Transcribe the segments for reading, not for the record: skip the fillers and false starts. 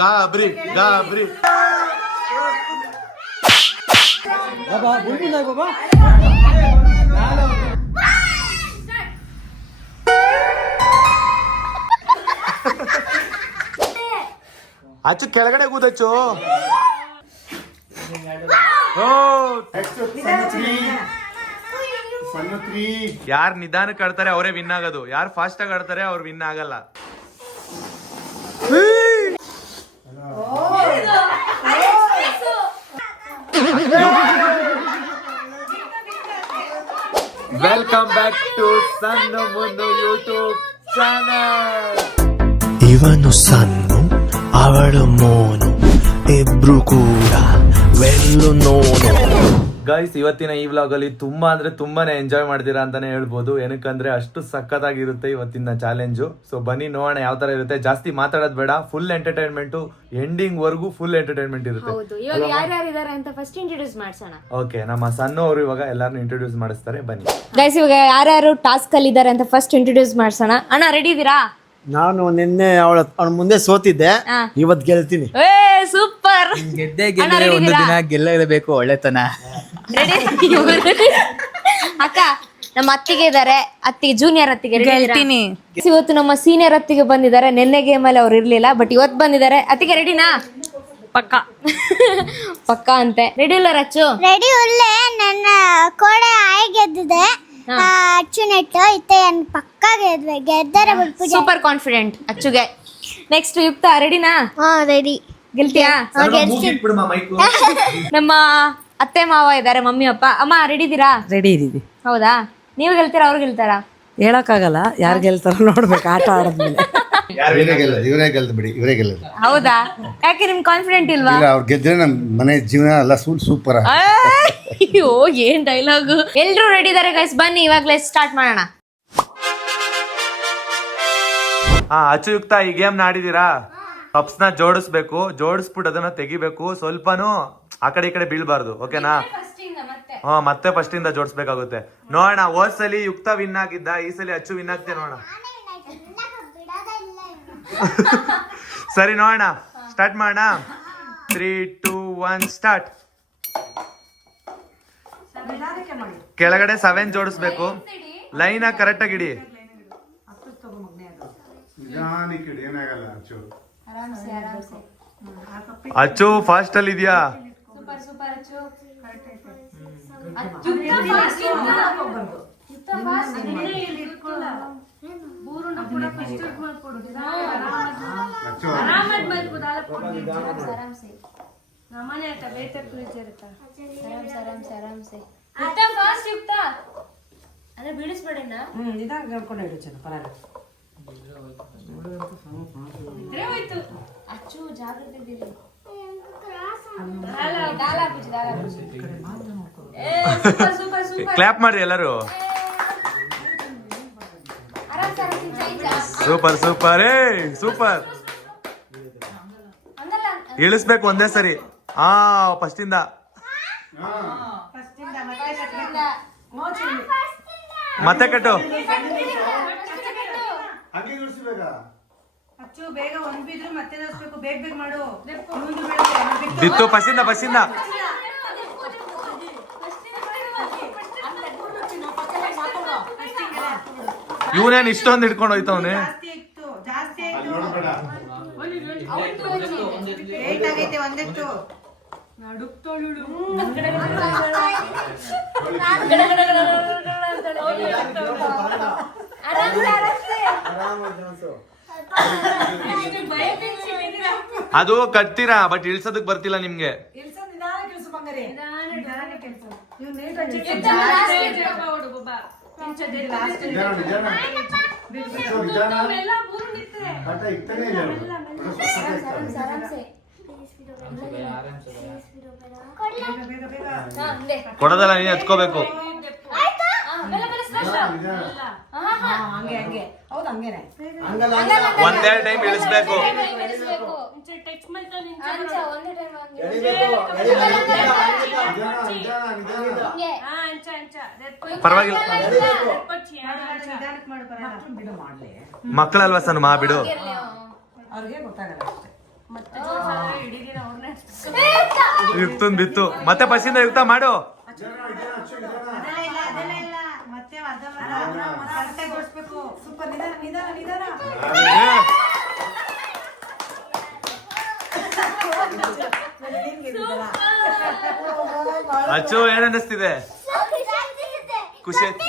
ಗಾಬ್ರಿ ಗಾಬ್ರಿ ಬಾಬಾ ಬುಲ್ಬುಲ್ ಬಾಬಾ ಅಚ್ಚು ಕೆಳಗಡೆ ಕೂದಚ್ಚು. ಯಾರು ನಿಧಾನಕ್ಕೆ ಆಡ್ತಾರೆ ಅವರೇ ವಿನ್ ಆಗೋದು, ಯಾರು ಫಾಸ್ಟ್ ಆಗಿ ಆಡ್ತಾರೆ ಅವ್ರು ವಿನ್ ಆಗಲ್ಲ. ವೆಲ್ಕಮ್ ಬ್ಯಾಕ್ ಟು ಸಣ್ಣ ಮುನ್ನು ಯೂಟ್ಯೂಬ್ ಚಾನಲ್. ಇವನು ಸನ್ನು ಅವಳು ಮೋನು ಇಬ್ರು ಕೂಡ ವೆಲ್ಲು ನೋನು. ಗೈಸ್, ಇವತ್ತಿನ ಈ ವ್ಲಾಗ್ ಅಲ್ಲಿ ತುಂಬಾ ಅಂದ್ರೆ ತುಂಬಾನೇ ಎಂಜಾಯ್ ಮಾಡ್ತೀರಾ ಅಂತಾನೆ ಹೇಳ್ಬೋದು. ಏನಕ್ಕಂದ್ರೆ ಅಷ್ಟು ಸಖತ್ತಾಗಿರುತ್ತೆ ಇವತ್ತಿನ ಚಾಲೆಂಜು. ಸೊ ಬನ್ನಿ ನೋಡೋಣ ಯಾವ ತರ ಇರುತ್ತೆ. ಜಾಸ್ತಿ ಮಾತಾಡೋದು ಬೇಡ, ಫುಲ್ ಎಂಟರ್ಟೈನ್ಮೆಂಟ್, ಎಂಡಿಂಗ್ ವರ್ಗೂ ಫುಲ್ ಎಂಟರ್ಟೈನ್ಮೆಂಟ್ ಇರುತ್ತೆ. ಇವಾಗ ಯಾರ್ಯಾರು ಇದಾರೆ ಅಂತ ಫಸ್ಟ್ ಇಂಟ್ರೊಡ್ಯೂಸ್ ಮಾಡ್ಸೋಣ. ಓಕೆ, ನಮ್ಮ ಸಣ್ಣ ಅವರು ಇವಾಗ ಎಲ್ಲಾರನ್ನು ಇಂಟ್ರೊಡ್ಯೂಸ್ ಮಾಡಿಸ್ತಾರೆ. ಬನ್ನಿ ಗೈಸ್, ಇವಾಗ ಯಾರ್ಯಾರು ಟಾಸ್ಕ್ ಅಲ್ಲಿ ಇದಾರೆ ಅಂತ ಫಸ್ಟ್ ಇಂಟ್ರೊಡ್ಯೂಸ್ ಮಾಡ್ಸೋಣ. ಅಣ್ಣ ರೆಡಿ ಇದೀರಾ? ನಾನು ನಿನ್ನೆ ಅವಳ ಮುಂದೆ ಸೋತಿದ್ದೆ, ಇವತ್ತು ಗೆಲ್ತೀನಿ. ಸೂಪರ್. ಗೆದ್ದೆ ಗೆದ್ದರೆ ಒಂದು ದಿನ ಗೆಲ್ಲಲೇಬೇಕು, ಒಳ್ಳೆತನ. ಅಕ್ಕ, ನಮ್ಮ ಅತ್ತಿಗೆ ಇದಾರೆ, ಅತ್ತಿಗೆ ಜೂನಿಯರ್ ಅತ್ತಿಗೆ ಗೆಲ್ತೀನಿ. ಇವತ್ತು ನಮ್ಮ ಸೀನಿಯರ್ ಅತ್ತಿಗೆ ಬಂದಿದ್ದಾರೆ. ನಿನ್ನೆ ಗೇಮ್ ಅಲ್ಲಿ ಅವ್ರು ಇರ್ಲಿಲ್ಲ, ಬಟ್ ಇವತ್ತು ಬಂದಿದ್ದಾರೆ. ಅತ್ತಿಗೆ ರೆಡಿನಾ? ಪಕ್ಕ ಪಕ್ಕ ಅಂತೆ. ರೆಡಿ ಇಲ್ಲ ರಚ್ಚು? ರೆಡಿ ಉಳ್ಳೆ. ನನ್ನ ಕೋಡೆ ಆಯ್ ಗೆದ್ದಿದೆ, ಅಚ್ಚುನೆಟ್ಟು ಇತ್ತೆ ಪಕ್ಕ ಗೆದ್ದರೆ ಬಿಡ್ಪೂಜೆ. ಸೂಪರ್ ಕಾನ್ಫಿಡೆಂಟ್ ಅಚ್ಚುಗೆ. ನೆಕ್ಸ್ಟ್ ಯುಕ್ತ, ರೆಡಿನಾ? ರೆಡಿ. ಗೆಲ್ತೀಯಾ? ನಮ್ಮ ಅತ್ತೆ ಮಾವ ಇದಾರೆ, ಮಮ್ಮಿ ಅಪ್ಪ. ಅಮ್ಮ ರೆಡಿ ಇದೀರಾ? ರೆಡಿ ಇದೀವಿ. ಹೌದಾ? ನೀವು ಗೆಲ್ತೀರಾ ಅವ್ರು ಗೆಲ್ತಾರಾ? ಹೇಳಕ್ಕಾಗಲ್ಲ, ಯಾರು ಗೆಲ್ತಾರ ನೋಡ್ಬೇಕು ಆಟ ಆಡದ್ಮೇಲೆ. ಇವರೇ ಗೆಲ್ದು ಬಿಡಿ, ಇವರೇ ಗೆಲ್ಲದು. ಹೌದಾ? ಯಾಕೆ ನಿಮ್ ಕಾನ್ಫಿಡೆಂಟ್ ಇಲ್ವಾ? ಅವ್ರು ಗೆದ್ರೆ ನಮ್ ಮನೆ ಜೀವನ ಎಲ್ಲ ಸೂಪರ್. ಅಯ್ಯೋ, ಏನ್ ಡೈಲಾಗ್. ಎಲ್ರು ರೆಡಿ ಇದಾರೆ ಗೈಸ್, ಬನ್ನಿ ಇವಾಗ್ಲೇ ಸ್ಟಾರ್ಟ್ ಮಾಡೋಣ. ಅಚ್ಚುಯುಕ್ತ, ಈ ಗೇಮ್ ಆಡಿದೀರಾ? ಕಪ್ಸ್ ನ ಜೋಡಿಸ್ಬೇಕು, ಜೋಡಿಸ್ಬಿಟ್ಟು ಅದನ್ನ ತೆಗಿಬೇಕು. ಸ್ವಲ್ಪನೂ ಆ ಕಡೆ ಈ ಕಡೆ ಬೀಳ್ಬಾರ್ದು, ಓಕೆನಾ? ಮತ್ತೆ ಫಸ್ಟ್ ಇಂದ ಜೋಡಿಸ್ಬೇಕಾಗುತ್ತೆ. ನೋಡೋಣ, ಹೋದ್ ಸಲಿ ಯುಕ್ತ ವಿನ್ ಆಗಿದ್ದ, ಈ ಸಲಿ ಅಚ್ಚು ವಿನ್ ಆಗ್ತೇ ನೋಡೋಣ. ಸರಿ, ನೋಡೋಣ. ಸ್ಟಾರ್ಟ್ ಮಾಡೋಣ. 3, 2, 1 ಸ್ಟಾರ್ಟ್. ಕೆಳಗಡೆ 7 ಜೋಡಿಸ್ಬೇಕು. ಲೈನ್ ಕರೆಕ್ಟ್ ಆಗಿ ಇಡಿ. ಅಚ್ಚು ಫಾಸ್ಟ್ ಅಲ್ಲಿ ಇದೆಯಾ? ಅಚ್ಚು ಜಾಗ್ರತೆ. ಕ್ಲಾಪ್ ಮಾಡಿ ಎಲ್ಲರೂ. Super super, super. ಇಳಿಸ್ಬೇಕು ಒಂದೇ ಸರಿ. ಫಸ್ಟ್ ಇಂದ ಮತ್ತೆ ಕಟ್ಟು. ಬಿತ್ತು ಬಸ್ಸಿಂದ. ಇವನೇನ್ ಇಷ್ಟೊಂದು ಹಿಡ್ಕೊಂಡು ಹೋಯ್ತವನೆ. ಅದು ಕಟ್ತೀರಾ, ಬಟ್ ಇಳ್ಸೋದಕ್ ಬರ್ತಿಲ್ಲ ನಿಮ್ಗೆ. ಕೊಡೋದಲ್ಲ, ನೀನ್ ಎತ್ಕೋಬೇಕು. ಒಂದೇ ಟೈಮ್ ಇಳಿಸ್ಬೇಕು. ಪರವಾಗಿಲ್ಲ, ಮಕ್ಕಳಲ್ವಾ ಸಣ್ಣ ಮಾ ಬಿಡು. ಯುಕ್ತನ್ ಬಿತ್ತು ಮತ್ತೆ ಬಸ್ಸಿಂದ ಯುಕ್ತ ಮಾಡು. ಅಚ್ಚು ಏನ್ ಅನ್ನಿಸ್ತಿದೆ? ಖುಷಿ ಆಯ್ತು.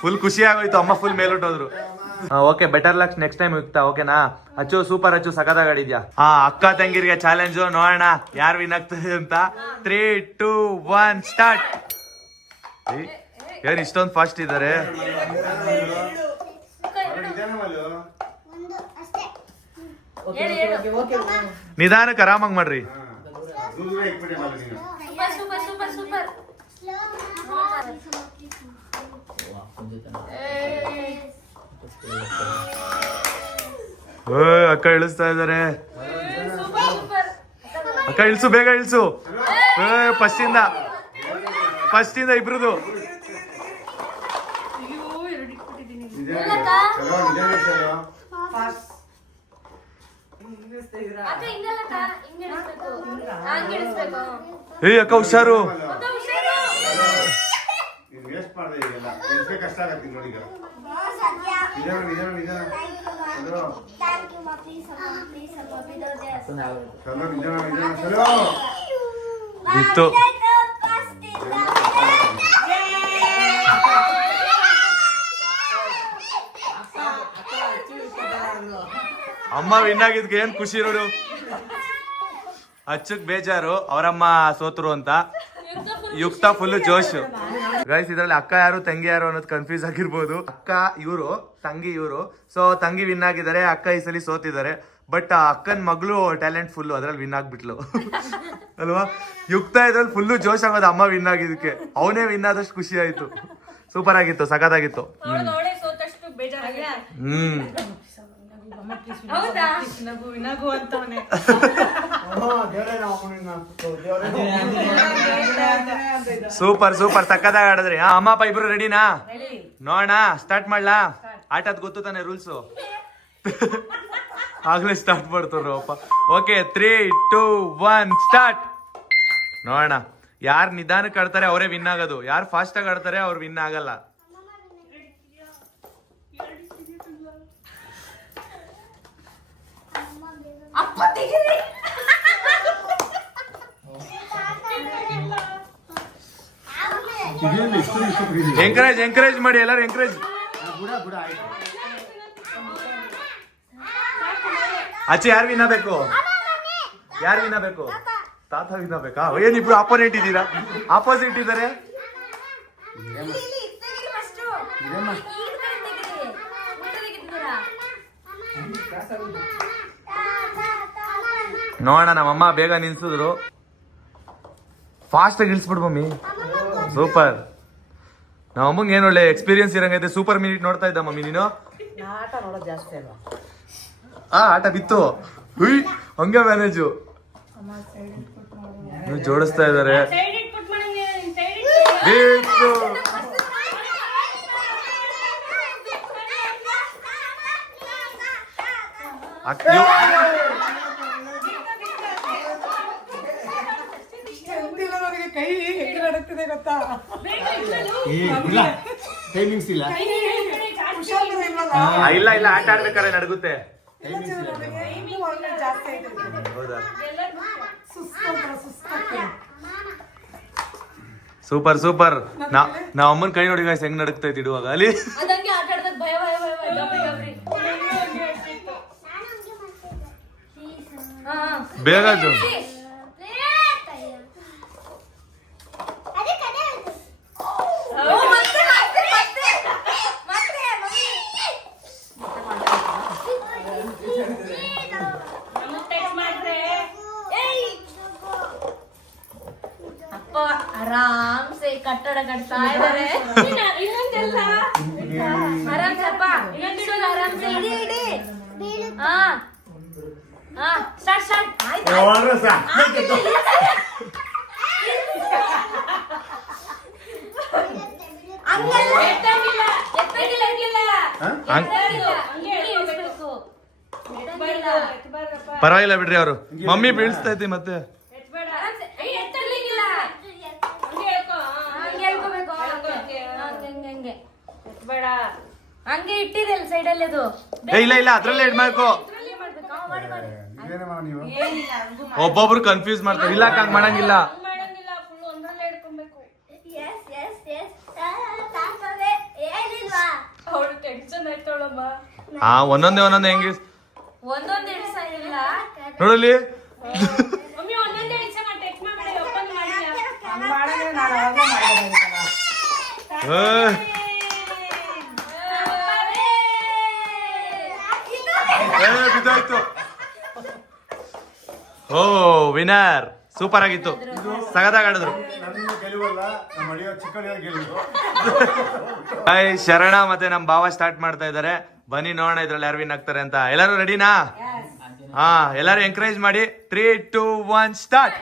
ಫುಲ್ ಖುಷಿ ಆಗೋಯ್ತು, ಅಮ್ಮ ಫುಲ್ ಮೇಲುಟ್ಟೋದ್ರು. Okay, better luck next time Yukta, ಓಕೆನಾ? ಅಚ್ಚು ಸೂಪರ್, ಅಚ್ಚು ಸಖತ್ತಾಗಿ ಆಡಿದ್ಯಾ. ಅಕ್ಕ ತಂಗಿರಿಗೆ ಚಾಲೆಂಜು, ನೋಡೋಣ ಯಾರು ವಿನ್ ಆಗ್ತದೆ ಅಂತ. 3, 2, 1 ಸ್ಟಾರ್ಟ್. ಏನ್ ಇಷ್ಟೊಂದು ಫಾಸ್ಟ್ ಇದ್ದಾರೆ? ನಿಧಾನಕ್ಕೆ ಆರಾಮಾಗಿ ಮಾಡ್ರಿ. ಅಕ್ಕ ಇಳಿಸ್ತಾ ಇದಾರೆ. ಅಕ್ಕ ಇಳಿಸು, ಬೇಗ ಇಳಿಸು. ಫಸ್ಟ್ ಇಂದ ಇಬ್ರದು. ಅಕ್ಕ ಹುಷಾರು. ಕಷ್ಟ ಆಗತ್ತೆ ನೋಡಿ. ಇತ್ತು ಅಮ್ಮ ವಿನ್ ಆಗಿದ್ಕೆ ಏನ್ ಖುಷಿ ನೋಡು. ಅಚ್ಚಕ್ ಬೇಜಾರು ಅವರಮ್ಮ ಸೋತರು ಅಂತ. ಯುಕ್ತ ಫುಲ್ ಜೋಶ್. ಗೈಸ್, ಇದ್ರಲ್ಲಿ ಅಕ್ಕ ಯಾರು ತಂಗಿ ಯಾರು ಅನ್ನೋದು ಕನ್ಫ್ಯೂಸ್ ಆಗಿರ್ಬೋದು. ಅಕ್ಕ ಇವರು, ತಂಗಿ ಇವರು. ಸೊ ತಂಗಿ ವಿನ್ ಆಗಿದ್ದಾರೆ, ಅಕ್ಕ ಈ ಸಲ ಸೋತಿದ್ದಾರೆ. ಬಟ್ ಅಕ್ಕನ ಮಗಳು ಟ್ಯಾಲೆಂಟ್ ಫುಲ್ಲು, ಅದ್ರಲ್ಲಿ ವಿನ್ ಆಗ್ಬಿಟ್ಲು ಅಲ್ವಾ? ಯುಕ್ತ ಇದ್ರಲ್ಲಿ ಫುಲ್ಲು ಜೋಶ್ ಆಗೋದು ಅಮ್ಮ ವಿನ್ ಆಗಿದ್ದಕ್ಕೆ. ಅವನೇ ವಿನ್ ಆದಷ್ಟು ಖುಷಿ ಆಯ್ತು. ಸೂಪರ್ ಆಗಿತ್ತು, ಸಖತ್ತಾಗಿತ್ತು. ಸೂಪರ್ ಸೂಪರ್, ಸಖತ್ತಾಗಿ ಆಡಿದ್ರಿ. ಅಮ್ಮ ಅಪ್ಪ ಇಬ್ರು ರೆಡಿನಾ? ನೋಡೋಣ, ಸ್ಟಾರ್ಟ್ ಮಾಡ್ಲಾ? ಆಟದ್ ಗೊತ್ತು ತಾನೆ ರೂಲ್ಸು? ಆಗ್ಲೇ ಸ್ಟಾರ್ಟ್ ಮಾಡ್ತಾರ ಅಪ್ಪ. Okay, 3, 2, 1 start. ನೋಡೋಣ ಯಾರು ನಿಧಾನಕ್ಕೆ ಆಡ್ತಾರೆ ಅವರೇ ವಿನ್ ಆಗೋದು, ಯಾರು ಫಾಸ್ಟ್ ಆಗಿ ಆಡ್ತಾರೆ ಅವ್ರು ವಿನ್ ಆಗಲ್ಲ. ಎಂಕರೇಜ್ ಮಾಡಿ ಎಲ್ಲರೂ, ಎಂಕರೇಜ್. ಅಚ್ಚೆ ಯಾರು ವಿನ್ ಆಗ್ಬೇಕು? ಯಾರು ವಿನ್ ಆಗ್ಬೇಕು? ತಾತ ವಿನ್ ಆಗ್ಬೇಕಾ? ಏನಿಬ್ರು ಆಪೋನೆಂಟ್ ಇದ್ದೀರಾ? ಆಪೋಸಿಟ್ ಇದ್ದಾರೆ. ನೋಡೋಣ, ನಮ್ಮಮ್ಮ ಬೇಗ ನಿಲ್ಸಿದ್ರು. ಫಾಸ್ಟ್ ಆಗಿ ಇಳಿಸ್ಬಿಡು ಮಮ್ಮಿ. ಸೂಪರ್. ನಮ್ಮಮ್ಮಂಗೆ ಏನ್ ಒಳ್ಳೆ ಎಕ್ಸ್ಪೀರಿಯನ್ಸ್ ಇರಂಗೈತೆ. ಸೂಪರ್ ಮಿನಿಟ್ ನೋಡ್ತಾ ಇದ್ದ ಮಮ್ಮಿ ನೀನು? ಆಟ ನೋಡೋದು ಜಾಸ್ತಿ ಅಲ್ವಾ? ಆಟ ಬಿತ್ತು. ಹುಯ್, ಹಂಗೆ ಮ್ಯಾನೇಜು. ಜೋಡಿಸ್ತಾ ಇದಾರೆ. ಕೈ ಹೆಂಗೆ ನಡುತ್ತಿದೆ ಗೊತ್ತಾ? ಟೈಮಿಂಗ್ಸ್ ಇಲ್ಲ. ಇಲ್ಲ ಇಲ್ಲ, ಆಟ ಆಡ್ಬೇಕಾದ್ರೆ ನಡುಗುತ್ತೆ. ಹೌದಾ? Super super. ನಾವ್ ಅಮ್ಮನ ಕೈ ನೋಡಿ ಗಾಯ್ಸ್ ಹೆಂಗ್ ನಡುಕ್ತೈತಿ ಇಡುವಾಗ ಅಲ್ಲಿ. ಬೇಗ ಆರಾಮ್ ಸೆ ಕಟ್ಟಡ ಕಟ್ತಾ ಇದಾರೆ. ಇನ್ನೊಂದೆಲ್ಲ ಆರಾಮ್ ಸ್ವಲ್ಪ ಇನ್ನೊಂದು ಆರಾಮ್ ಸೆ ಇಡಿ ಇಡಿ. ಹಾ ಹಾ, ಸ್ಟಾರ್ಟ್ ಸ್ಟಾರ್ಟ್. ಆಯ್ತು ಹಂಗಲ್ಲ, ಎತ್ತಂಗಿಲ್ಲ, ಎತ್ತ ಎತ್ತಂಗಿಲ್ಲ, ಎತ್ತಂಗಿಲ್ಲ. ಹಂಗ್- ಎತ್ತಂಗಿಲ್ಲ. ಹಂಗೆ ಇಳಿಸ್ಬೇಕು. ಎತ್ತಂಗಿಲ್ಲ. ಪರವಾಗಿಲ್ಲ ಬಿಡ್ರಿ ಅವರು ಮಮ್ಮಿ ಬೀಳ್ಸ್ತೈತಿ ಮತ್ತೆ ಎತ್ಬೇಡ. ಏಯ್, ಎತ್ತಂಗಿಲ್ಲ. ಹಂಗೆ ಹೇಳ್ಕೋಬೇಕು. ಹಂಗೆ. ಎತ್ಬೇಡ. ಹಂಗೆ ಇಟ್ಟಿದೆಲ್ಲ ಸೈಡಲ್ಲಿ ಅದು. ಏ ಇಲ್ಲ ಇಲ್ಲ ಅದ್ರಲ್ಲೇ ಇಡ್ ಮಾಡ್ಕೋ ಇದ್ರಲ್ಲೇ ಮಾಡ್ಬೇಕು. ಮಾಡಿ. ಇದೇನಮ್ಮ ನೀವು ಒಬ್ಬೊಬ್ರು ಕನ್ಫ್ಯೂಸ್ ಮಾಡ್ತಾರೆ ಇಲ್ಲ ಹಂಗ್ ಮಾಡಂಗಿಲ್ಲ ಮಾಡಂಗಿಲ್ಲ, ಫುಲ್ ಒಂದ್ರಲ್ಲೇ ಹಿಡ್ಕೊಬೇಕು. ಏನಿಲ್ವಾ ಅವಳು ಟೆನ್ಷನ್ ಆಯ್ತವಳಮ್ಮ. ಹಾ ಒಂದೊಂದೇ ಹೆಂಗೆ ಒಂದೊಂದು ಹಿಡ್ಸಂಗಿಲ್ಲ. ನೋಡಲಿ ಮಮ್ಮಿ ಒಂದೊಂದೇ ಹಿಡ್ಸ, ನಾನು ಟೆಕ್ಸ್ಟ್ ಮಾಡಿ ಓಪನ್ ಮಾಡಿಲ್ಲ. ಮಾಡಿದ್ರೆ ನಾನು ಅವಾಗ ಮಾಡ್ಬೋದಾಗಿತ್ತಲ್ಲ. ಬಿದ್ದಾಯ್ತು ಓ ವಿನರ್ ಸೂಪರ್ ಆಗಿತ್ತು ಸಗದಾಗ ಆಡಿದ್ರು ನನ್ನ ಗೆಲುವಲ್ಲ ನಮ್ಮ ಅಡಿಯೋ ಚಿಕ್ಕಡಿಯೋ ಗೆಲುವು. ಹಾಯ್ ಶರಣ ಮತ್ತೆ ನಮ್ ಭಾವ ಸ್ಟಾರ್ಟ್ ಮಾಡ್ತಾ ಇದಾರೆ ಬನ್ನಿ ನೋಡೋಣ ಇದ್ರಲ್ಲಿ ಯಾರು ವಿನ್ ಆಗ್ತಾರೆ ಅಂತ ಎಲ್ಲರೂ ರೆಡಿನಾ ಹಾ ಎಲ್ಲರೂ ಎಂಕರೇಜ್ ಮಾಡಿ 3, 2, 1 ಸ್ಟಾರ್ಟ್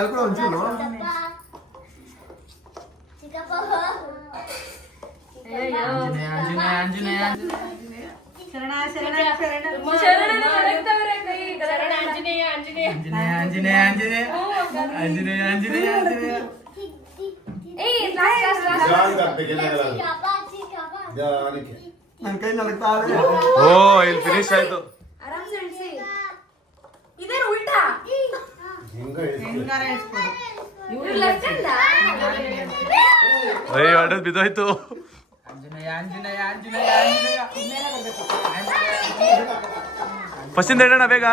ಎಲ್ಕೊ ಒಂಚೂರು ನನ್ನ ಕೈ ನಲಗ್ತಾ ಇದೆ. ಓ ಇಲ್ಲಿ ಫಿನಿಶ್ ಆಯ್ತು ಇದೇನು ಉಲ್ಟಾ? ಇವ್ರು left hand ಆ? ಅಯ್ಯೋ ಹೊಡೆದ್ ಬಿದ್ದೋಯ್ತು ಫಸ್ಟಿಂದ ಇಡೋಣ ಬೇಗ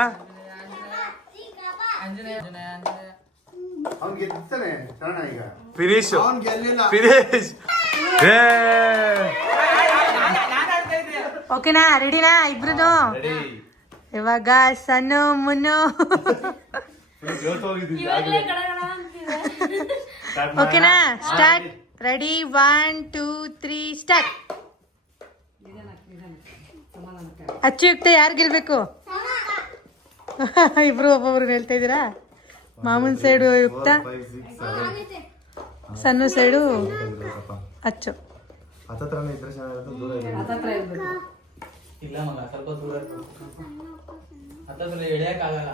ಅವ್ನ್ ಗೆದ್ದಾನೆ ಶರಣ ಈಗ. ಫಿನಿಶ್ ಅವ್ನ್ ಗೆಲ್ಲಿಲ್ಲ. ಫಿನಿಶ್ ಓಕೆನಾ ರೆಡಿನಾ ಇಬ್ರು ಇವಾಗ ಸಣ್ಣ ಮುನ್ನು ಇವಾಗ್ಲೇ ಗಡ ಗಡ ಅಂತಿದೆ. ಓಕೆನಾ ಸ್ಟಾರ್ಟ್ ರೆಡಿ 1, 2, 3 ಸ್ಟಾರ್ಟ್ ಅಚ್ಚುಯುಕ್ತ ಯಾರು ಗೆಲ್ಬೇಕು ಇಬ್ರು ಒಬ್ಬೊಬ್ರು ಹೇಳ್ತಾ ಇದ್ದೀರಾ ಮಾಮೂನ್ ಸೈಡು ಯುಕ್ತ ಸಣ್ಣ ಸೈಡು ಅಚ್ಚು ಇಲ್ಲ ಮಗ ಸ್ವಲ್ಪ ದೂರ ಹತ್ತತ್ರ ಎಳೆಯಕ್ಕಾಗಲ್ಲ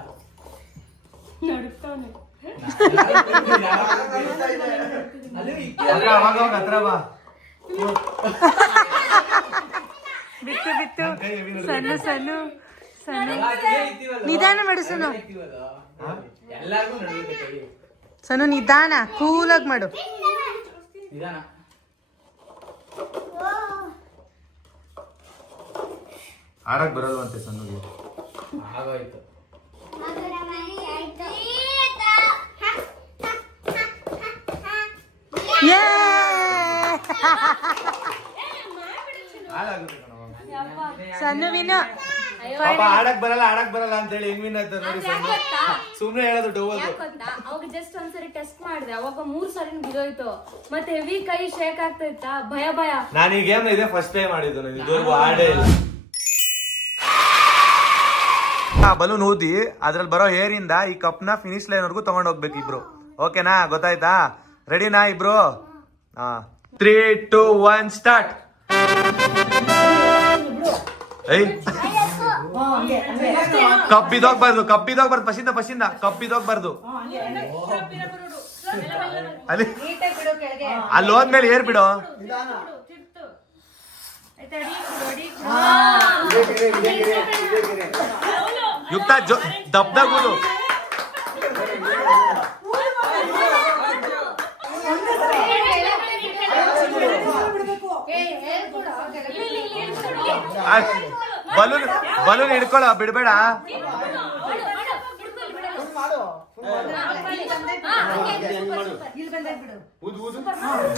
ಬಿತ್ತು ಬಿತ್ತು ಸಣ್ಣ ಸಣ್ಣ ಸಣ್ಣ ನಿಧಾನ ಮಾಡು ಸಣ್ಣ ಎಲ್ಲಾರ್ಗು ನಡುತ್ತೆ ಕೈ ಸಣ್ಣ ನಿಧಾನ ಕೂಲಾಗಿ ಮಾಡು ನಿಧಾನ ಆಡಕ್ ಬರಲ್ವಂತೆ ಸಣ್ಣಗೆ ಆಗೋಯ್ತು ಸಣ್ಣ ವಿನು ಆಡಕ್ ಬರಲ್ಲ ಅಂತ ಹೇಳಿ ಹೆಂಗ್ ವಿನ್ ಆಯ್ತಾರೆ ನೋಡಿ ಸುಮ್ನೆ ಹೇಳೋದು ಡೋವಲ್ ಯಾಕಂತ ಅವಾಗ ಜಸ್ಟ್ ಒಂದ್ಸರಿ ಟೆಸ್ಟ್ ಮಾಡಿದೆ, ಅವಾಗ 3 ಸರಿ ಬಿದ್ದೋಯ್ತು. ಮತ್ತೆ ಹೆವಿ ಕೈ ಶೇಕ್ ಆಗ್ತಾ ಇತ್ತಾ, ಭಯ. ನಾನು ಈ ಗೇಮ್ ಇದೆ ಫಸ್ಟ್ ಟೈಮ್ ಮಾಡಿದ್ದು ನಾನು ಇದುವರೆಗೂ ಆಡೇ ಇಲ್ಲ. ಬಲೂನ್ ಊದಿ ಅದ್ರಲ್ಲಿ ಬರೋ ಏರ್ ಇಂದ ಈ ಕಪ್ ನ ಫಿನಿಶ್ ಲೈನ್ ವರ್ಗು ತಗೊಂಡ್ ಹೋಗ್ಬೇಕು ಇಬ್ರು. ಓಕೆನಾ ಗೊತ್ತಾಯ್ತಾ? ರೆಡಿನಾ ಇಬ್ರು? 3, 2, 1 ಸ್ಟಾರ್ಟ್. ಕಪ್ ಬಿದ್ದೋಗ್ಬಾರ್ದು ಫಸ್ಟಿಂದ ಕಪ್ ಬಿದ್ದೋಗ್ಬಾರ್ದು. ಅಲ್ಲಿ ಹೋದ್ಮೇಲೆ ಏರ್ ಬಿಡು. ಯುಕ್ತ ದಬ್ದಾಗುದು ಬಲೂನ್ ಹಿಡ್ಕೊಳ ಬಿಡ್ಬೇಡ.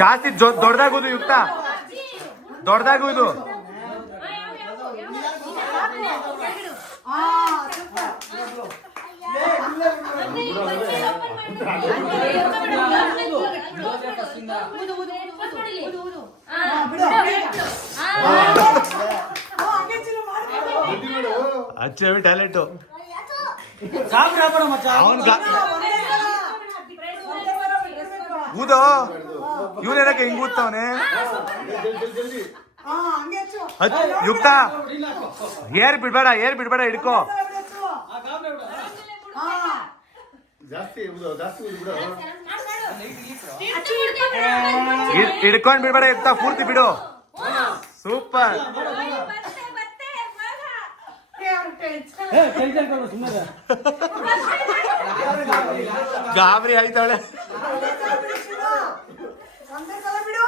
ಜಾಸ್ತಿ ದೊಡ್ಡದಾಗುದು ಯುಕ್ತ, ದೊಡ್ಡದಾಗುದು. ಅಚ್ಚು ಹೆವಿ ಟ್ಯಾಲೆಂಟು ಊದೋ ಇವನೇನಕ್ಕೆ ಹಿಂಗ್ ಊದ್ತಾವನೆ ಯುಕ್ತ ಏರ್ ಬಿಡ್ಬೇಡ ಹಿಡ್ಕೋ ಜಾಸ್ತಿ ಜಾಸ್ತಿ ಬಿಡು ಹಿಡ್ಕೊಂಡ್ ಬಿಡ್ಬೇಡ ಯುಕ್ತ ಪೂರ್ತಿ ಬಿಡು ಸೂಪರ್ ಗಾಬರಿ ಆಯ್ತಾಳೆ ಅಲ್ಲಿ ಹಿಡಿಯೋ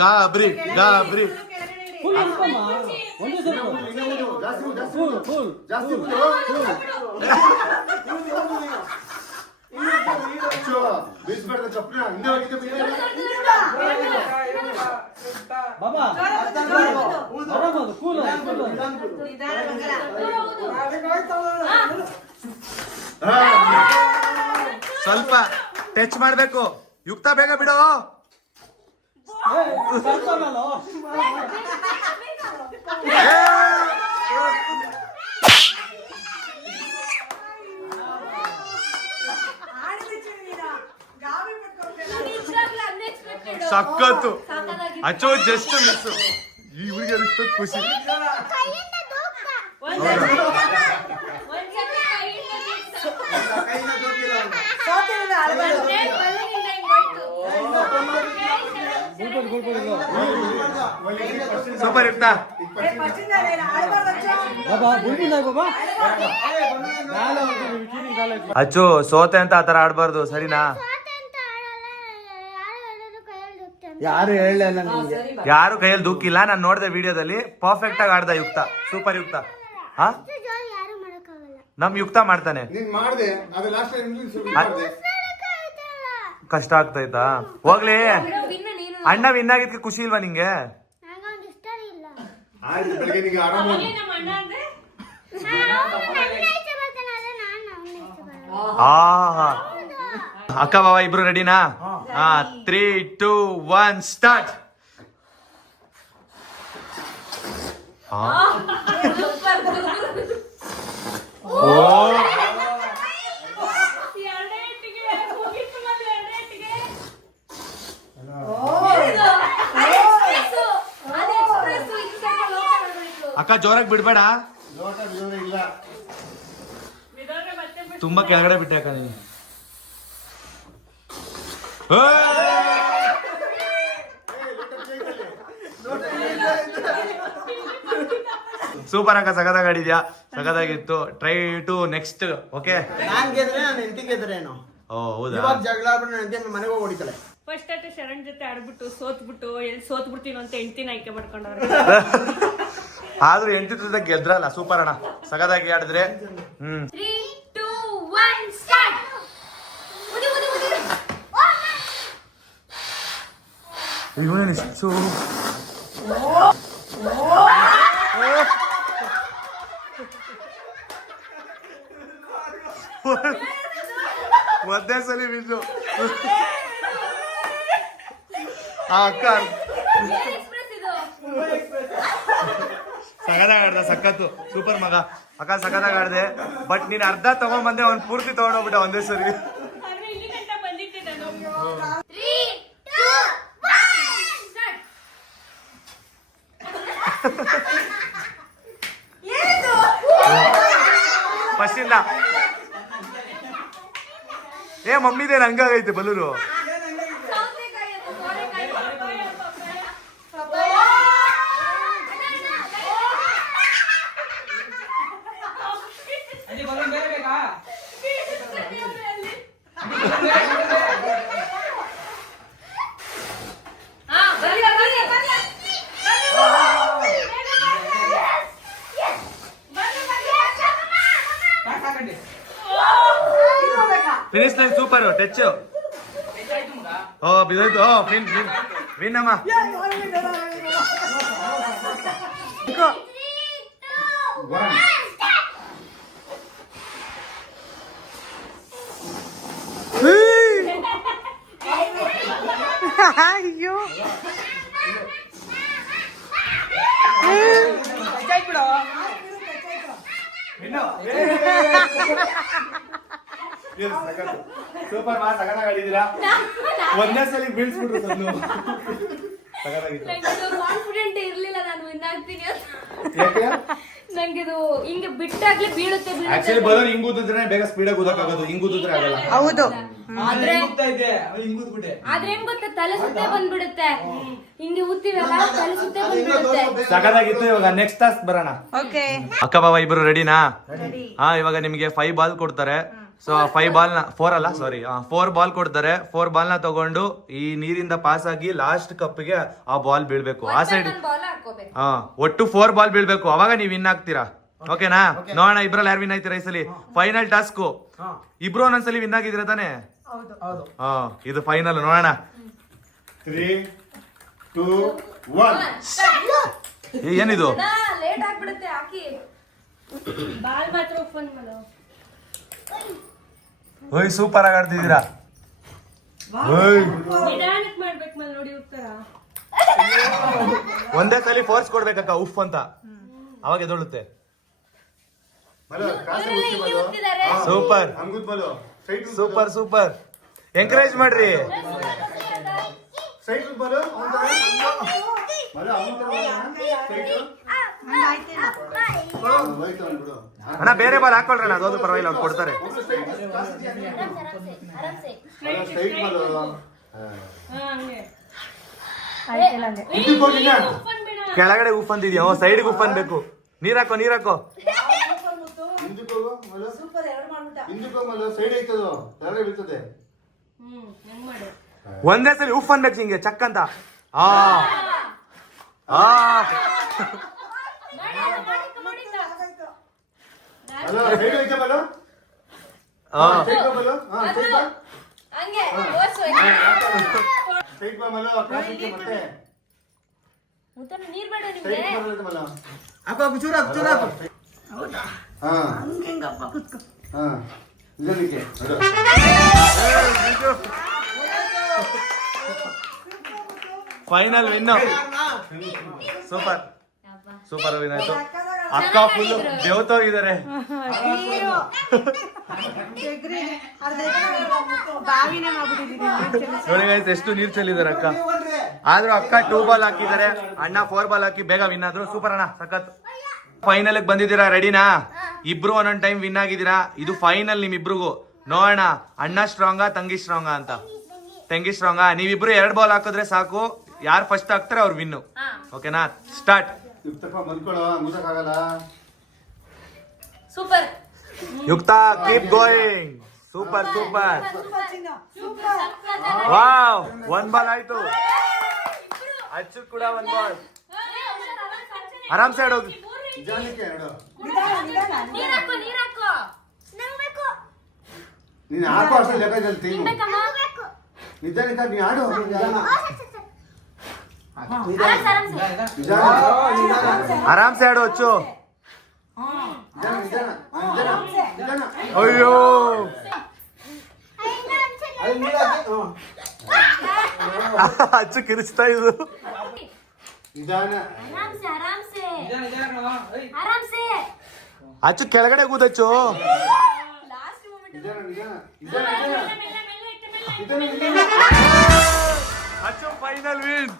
ಗಾಬರಿ ಜಾಸ್ತಿ ಬೀಸ್ಬೇಡ ಚಪ್ಪನ ಹಿಂದೆ ಹೋಗಿದ್ದೆ ಸ್ವಲ್ಪ ಟಚ್ ಮಾಡ್ಬೇಕು ಯುಕ್ತ ಬೇಗ ಬಿಡು ಸಕ್ಕತ್ತು ಅಚ್ಚೋ ಜಸ್ಟ್ ಮಿಸ್ ಇವ್ರಿಗೆ ರೆಸ್ಪೆಕ್ಟ್ ಖುಷಿ ಕೈಯಿಂದ ದೂಕ. ಸೂಪರ್ ಯುಕ್ತ ಅಚ್ಚು ಸೋತೆ ಅಂತ ಆತರ ಆಡ್ಬಾರ್ದು ಸರಿನಾ ಸೋತೆ ಅಂತ ಆಡಲ್ಲ. ಯಾರು ಹೇಳಿದ್ರು ಕೈಯಲ್ಲಿ ದೂಕ್ತೆ ಅಂತ. ಯಾರು ಹೇಳಲ್ಲ ನಿಮ್ಗೆ ಯಾರು ಕೈಯಲ್ಲಿ ದೂಕಿಲ್ಲ ನಾನು ನೋಡಿದೆ ವಿಡಿಯೋದಲ್ಲಿ ಪರ್ಫೆಕ್ಟ್ ಆಗಿ ಆಡ್ದ ಯುಕ್ತ ಸೂಪರ್ ಯುಕ್ತ ಹಾ ಅಷ್ಟು ಜೋರು ಯಾರು ಮಾಡಕ್ಕಾಗಲ್ಲ. ನಮ್ ಯುಕ್ತ ಮಾಡ್ತಾನೆ ನೀನ್ ಮಾಡ್ದೆ ಅದು ಲಾಸ್ಟ್ ಟೈಮ್ ಮಾಡ್ದೆ ಮಾಡಕ್ಕಾಗಲ್ಲ. ಕಷ್ಟ ಆಗ್ತೈತಾ ಹೋಗ್ಲಿ ಅಣ್ಣ ವಿನ್ ಆಗಿದ್ಕೆ ಖುಷಿ ಇಲ್ವಾ ನಿಂಗೆ ನಂಗೆ ಅವ್ನು ಇಷ್ಟ ಇಲ್ಲ. ಆಯ್ತು ಬೆಳಿಗ್ಗೆ ನಿಂಗೆ ಆರಾಮ ಅವ್ನು ನನ್ನ ಇಷ್ಟ ಬರ್ತಾನೆ, ಆದ್ರೆ ನಾನು ಅವನ್ನ ಇಷ್ಟ ಬರಲ್ಲ. ಆ ಅಕ್ಕ ಬಾವ ಇಬ್ರು ರೆಡಿನಾ 3, 2, 1 ಸ್ಟಾರ್ಟ್ ಅಕ್ಕ ಜೋರಾಗಿ ಬಿಡ್ಬೇಡ ಲೋಟ ಬಿಡೋದೇ ಇಲ್ಲ ತುಂಬಾ ಕೆಳಗಡೆ ಬಿಟ್ಟೆ ಅಕ್ಕ ನೀನು ಸೂಪರ್ ಅಕ್ಕ ಸಗದಾಗ ಆಡಿದ್ಯಾ ಸಗದಾಗಿತ್ತು ಟ್ರೈ ಟು ನೆಕ್ಸ್ಟ್ ಓಕೆ ನಾನ್ ಗೆದ್ರೆ ನಾನು ಹೆಂಡತಿ ಗೆದ್ರೇನು ಓ ಹೌದಾ ಇವಾಗ ಜಗಳ ಆಡ್ಬಿಟ್ಟು ನನ್ನ ಹೆಂಡತಿ ಮನೆಗೆ ಹೋಗಿ ಹೊಡಿತಾಳೆ. ಫಸ್ಟ್ ಅಟ್ಟೆ ಶರಣ್ ಜೊತೆ ಆಡ್ಬಿಟ್ಟು ಸೋತ್ಬಿಟ್ಟು ಎಲ್ಲಿ ಸೋತ್ಬಿಡ್ತೀನೋ ಅಂತ ಹೆಂಡ್ತಿನ ಆಯ್ಕೆ ಮಾಡ್ಕೊಂಡವ್ರೆ. ಆದ್ರೂ ಎಂಟಿ ಜೊತೆ ಗೆದ್ರಲ್ಲ ಸೂಪರ್ ಅಣ್ಣ ಸಗದಾಗಿ ಆಡಿದ್ರೆ 3, 2, 1 ಸ್ಟಾರ್ಟ್. ಇವನೇನಿಷ್ಟು ಒಂದೇ ಸಲ ಬಿದ್ದು ಅಕ್ಕ ಸಗದಾಗ ಆಡ್ದ ಸಖತ್ತು ಸೂಪರ್ ಮಗ ಅಕ್ಕ ಸಗದಾಗ ಆಡ್ದೆ ಬಟ್ ನೀನ್ ಅರ್ಧ ತಗೊಂಡ್ಬಂದೆ ಅವ್ನ್ ಪೂರ್ತಿ ತಗೊಂಡೋಗ್ಬಿಟ್ಟೆ ಒಂದೇ ಸರಿ ಆದ್ರೆ ಇಲ್ಲಿ ಗಂಟ ಬಂದಿದ್ದೆ ನಾನು. 3, 2, 1 ಸ್ಟಾರ್ಟ್. ಫಸ್ಟ್ ಇಂದ ಏ ಮಮ್ಮಿದೇ ಹಂಗಾಗೈತೆ ಬಲೂರು ಸೌತೆಕಾಯಿ ಅದು, ಸೋರೆಕಾಯಿ, ಪಪ್ಪಾಯ, ಫಿನಿಶ್ ಲೈನ್ ಸೂಪರ್ ಟಚ್ ಓ ಬಿದ್ದೋಯ್ತು ಓ ವಿನ್ ವಿನ್ ವಿನ್ ಅಮ್ಮ 3, 2, 1 ಸ್ಟಾರ್ಟ್. ಅಯ್ಯೋ ಸೂಪರ್ ಮಾ ಸಗದಾಗ ಆಡಿದ್ದೀರಾ ಒಂದೇ ಸಲ ಬೀಳ್ಸ್ಬಿಟ್ರು ತಂದು ಕಾನ್ಫಿಡೆಂಟ್ ಇರ್ಲಿಲ್ಲ ನಾನು ವಿನ್ ಆಗ್ತೀನಿ ಅಂತ. ಯಾಕೆ ನಂಗಿದು ಹಿಂಗೆ ಬಿಟ್ಟಾಗ್ಲೇ ಬೀಳುತ್ತೆ ಆಕ್ಚುಲಿ ಬರೋರು ಹಿಂಗ್ ಊದಿದ್ರೆ ಬೇಗ ಸ್ಪೀಡಾಗಿ ಊದಕ್ಕಾಗೋದು ಹಿಂಗ್ ಊದಿದ್ರೆ ಆಗಲ್ಲ ಹೌದು ಆದ್ರೆ ಏನ್ ಗೊತ್ತಾ ತಲೆ ಸುತ್ತೆ ಬಂದ್ಬಿಡುತ್ತೆ ಹಿಂಗೆ ಊದ್ತೀವಲ್ಲ ತಲೆ ಸುತ್ತೆ ಬಂದ್ಬಿಡುತ್ತೆ. ಸಗದಾಗಿತ್ತು. ಇವಾಗ ನೆಕ್ಸ್ಟ್ ಟಾಸ್ಕ್ ಬರೋಣ. ಓಕೆ ಅಕ್ಕ ಬಾಬಾ ಇಬ್ರು ರೆಡಿನಾ? ಹಾ, ಇವಾಗ ನಿಮ್ಗೆ 5 ಬಾಲ್ ಕೊಡ್ತಾರೆ. ಸೊ 5 ಬಾಲ್ ನ 4 ಬಾಲ್ ಕೊಡ್ತಾರೆ. 4 ಬಾಲ್ ನ ತಗೊಂಡು ಈ ನೀರಿಂದ ಪಾಸ್ ಆಗಿ ಲಾಸ್ಟ್ ಕಪ್ಗೆ ಆ ಬಾಲ್ ಬೀಳ್ಬೇಕು. ಆ ಸೈಡ್ ಬಾಲ್ ಹಾಕೋಬೇಕು. ಹಾ, ಒಟ್ಟು 4 ಬಾಲ್ ಬೀಳ್ಬೇಕು. ಅವಾಗ ನೀವ್ ವಿನ್ ಆಗ್ತೀರಾ. ಓಕೆನಾ? ನೋಡೋಣ ಇಬ್ರಲ್ಲಿ ಯಾರು ವಿನ್ ಆಯ್ತೀರಾ ಈ ಸಲ. Final task. ಇಬ್ರು ಒಂದೊಂದ್ಸಲಿ ವಿನ್ ಆಗಿದ್ದೀರಾ ತಾನೆ? ಹಾ, ಇದು ಫೈನಲ್. ನೋಡೋಣ. 3, 2, 1 ಏನಿದು? ಲೇಟ್ ಆಗ್ಬಿಡುತ್ತೆ ಹಾಕಿ. ಬಾಲ್ ಮಾತ್ರ ಓಪನ್ ಮಾಡು. ಓಯ್, ಸೂಪರ್ ಆಗಿ ಆಡ್ತಿದ್ದೀರಾ. ನಿಧಾನಕ್ಕೆ ಮಾಡ್ಬೇಕು ಮಲ್ ನೋಡಿ ಉತ್ತರ. ಒಂದೇ ಸಲ ಫೋರ್ಸ್ ಕೊಡ್ಬೇಕಕ್ಕ, ಉಫ್ ಅಂತ. ಅವಾಗ ಎದೊಳುತ್ತೆ. Super super super. ಎಂಕರೇಜ್ ಮಾಡ್ರಿ. ಅಣ್ಣ ಬೇರೆ ಬಾಲ್ ಹಾಕೊಳ್ರಣ, ಅದೊಂದು ಪರವಾಗಿಲ್ಲ, ಅವ್ರು ಕೊಡ್ತಾರೆ. ಕೆಳಗಡೆ ಉಫ್ ಅಂತಿದ್ಯಾ? ಸೈಡ್ಗೆ ಉಫ್ ಅನ್ಬೇಕು. ನೀರ್ ಹಾಕೋ, ನೀರ್ ಹಾಕೋ. ಒಂದೇ ಸಲ ಉಫ್ ಅನ್ಬೇಕು ಹಿಂಗೆ ಚಕ್ ಅಂತ. ಆ ಹಂಗೆ ಓಡ್ಸು. ಉತ್ತರ ನೀರ್ ಬೇಡ ನಿಮ್ಗೆ. Final win. Super super win ಆಯ್ತು. ಅಕ್ಕ ಫುಲ್ ದೇವತೋಗಿದ್ದಾರೆ. ನೋಡಿ ಗೈಸ್, ಎಷ್ಟು ನೀರ್ ಚೆಲ್ಲಿದ್ದಾರೆ ಅಕ್ಕ. ಆದ್ರೂ ಅಕ್ಕ 2 ಬಾಲ್ ಹಾಕಿದ್ದಾರೆ, ಅಣ್ಣ 4 ಬಾಲ್ ಹಾಕಿ ಬೇಗ ವಿನ್ ಆದ್ರು. ಸೂಪರ್ ಅಣ್ಣ, ಸಖತ್. ಫೈನಲ್ ಬಂದಿದ್ದೀರಾ, ರೆಡಿನಾ? ಇಬ್ರು ಒಂದೊಂದ್ ಟೈಮ್ ವಿನ್ ಆಗಿದ್ದೀರಾ. ಇದು ಫೈನಲ್ ನಿಮ್ಮಿಬ್ರಿಗೂ. ನೋಡೋಣ ಅಣ್ಣ ಸ್ಟ್ರಾಂಗಾ ತಂಗಿ ಸ್ಟ್ರಾಂಗಾ ಅಂತ. ತಂಗಿ ಸ್ಟ್ರಾಂಗಾ? ನೀವಿಬ್ರು 2 ಬಾಲ್ ಹಾಕಿದ್ರೆ ಸಾಕು. ಯಾರು ಫಸ್ಟ್ ಹಾಕ್ತಾರೆ ಅವ್ರು ವಿನ್ನು. ಓಕೆನಾ? Start. Super. Yukta, keep going. Super super. Wow, 1 ball ಆಯ್ತು. ಅಚ್ಚು ಕೂಡ 1 ಬಾಲ್. ಆರಾಮ್ ಸೈಡ್ ಹೋಗಿ. ನೀನ್ ಹಾಕೋ ಅಷ್ಟೇ ಲೆಕ್ಕದಲ್ಲಿ ನಿಧಾನಿಕ ನೀ ಆಡು. ಆರಾಮ್ ಸೈಡ್ ಅಚ್ಚು. ಅಯ್ಯೋ, ಅಚ್ಚು ಕಿರಿಸ್ತಾ ಇದು. ನಿಧಾನ. ಅಚ್ಚು ಕೆಳಗಡೆ ಕೂದಚ್ಚು. ಅಚ್ಚು ಫೈನಲ್ ವಿನ್.